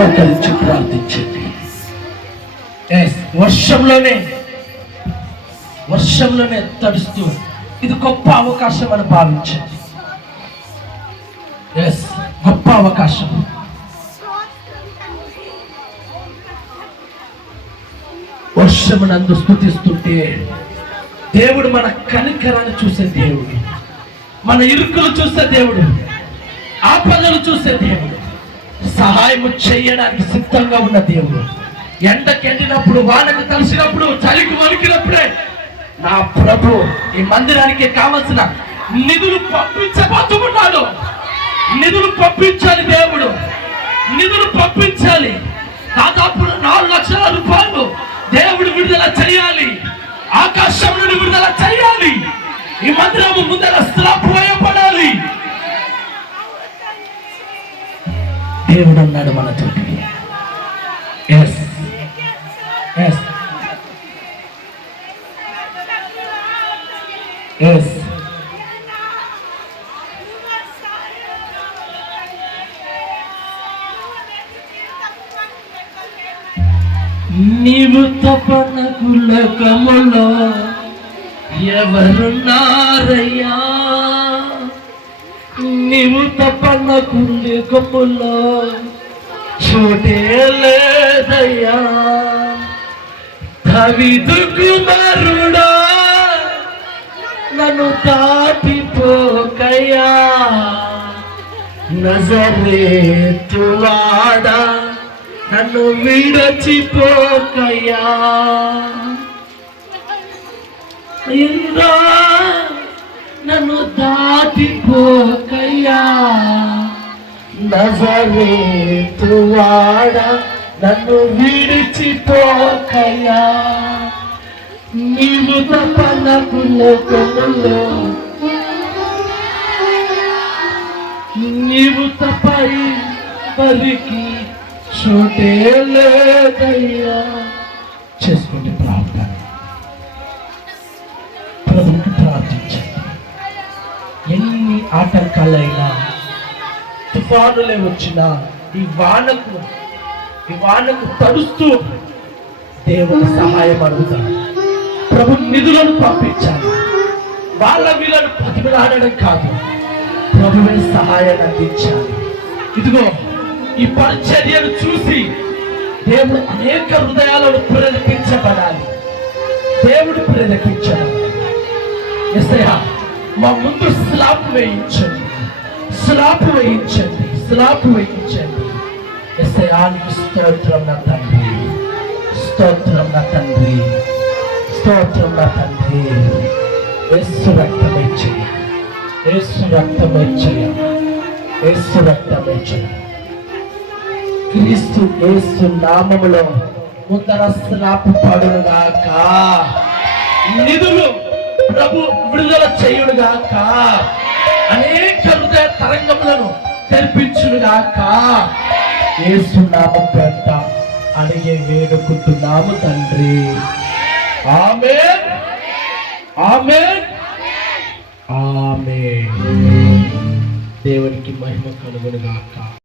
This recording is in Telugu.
మోకరించి ప్రార్థించండి. వర్షంలోనే వర్షంలోనే తడుస్తూ ఇది గొప్ప అవకాశం అని భావించండి. ఎస్ గొప్ప అవకాశం. వర్షమునందు స్థుతిస్తుంటే దేవుడు మన కనికరాన్ని చూసే దేవుడు. మన ఇరుకులు చూసే దేవుడు. ఆపదలు చూసే దేవుడు. సహాయము చేయడానికి సిద్ధంగా ఉన్న దేవుడు. ఎండకెళ్ళినప్పుడు వానకు తలిసినప్పుడు చలికి వణికినప్పుడే నా ప్రభు ఈ మందిరానికి కావలసిన నిధులు పంపించబోతున్నాడు నిధులు పంపించాలి దేవుడు. నిధులు పంపించాలి. దాదాపు నాలుగు లక్షల రూపాయలు దేవుడు విడుదల చేయాలి. ఆకాశం నుండి విడుదల చేయాలి. ఈ మందిరము ముందర స్లాబ్ వేయబడాలి దేవుడు అన్నాడు మనతోటి ఎస్ ఎస్ ఎస్ నీవు తపనకు లోకములో ఎవరున్నారయ్యా? నీవు తపనకు లోకములో చోటే లేదయ్యా. కవిదు కుమారుడా నన్ను దాటిపోకయ్యా నజరేతువాడా నన్ను విడచిపోకయ్యా. ఇందా నన్ను దా దాటిపోకయ్యా నజరేతువాడా నన్ను విడిచిపోకయ్యా. నీవు తప్ప నాకు లోకములో. నీవు తప్ప పరికి చోటే లేదయ్యా. చేసుకుంటే ఆటంకాలైనా తుఫానులే వచ్చినా ఈ వానకు ఈ వానకు తడుస్తూ దేవుని సహాయం అడుగుతాడు. ప్రభు నిధులను పంపించాలి వాళ్ళ వీళ్ళను బతిమలాడడం కాదు ప్రభువే సహాయాన్ని అందించాలి ఇదిగో ఈ పరిచర్యను చూసి దేవుడు అనేక హృదయాలను ప్రేరేపించబడాలి. దేవుడు ప్రేరేపించాలి ఎస్ఐయా మా ముందు స్లాబ్ వేయించండి. స్లాబ్ వేయించండి. స్లాబ్ వేయించండి. ఎస్ఐయానికి స్తోత్రం నా తండ్రి. స్తోత్రం నా తండ్రి. స్తోత్రం నా తండ్రి. యేసు రక్తమే చేయ యేసు రక్తమే చేయ యేసు రక్తమే చేయ క్రీస్తు యేసు నామములో ముందర స్లాపు పడుగాక నిధులు ప్రభు విడుదల చేయుడుగాక అనేక హృదయ తరంగములను తెరిపించుడుగాక యేసు నామం పేట అడిగే వేడుకుంటున్నాము తండ్రి. ఆమె ఆమె ఆమె దేవునికి మహిమ కలుగునుగాక.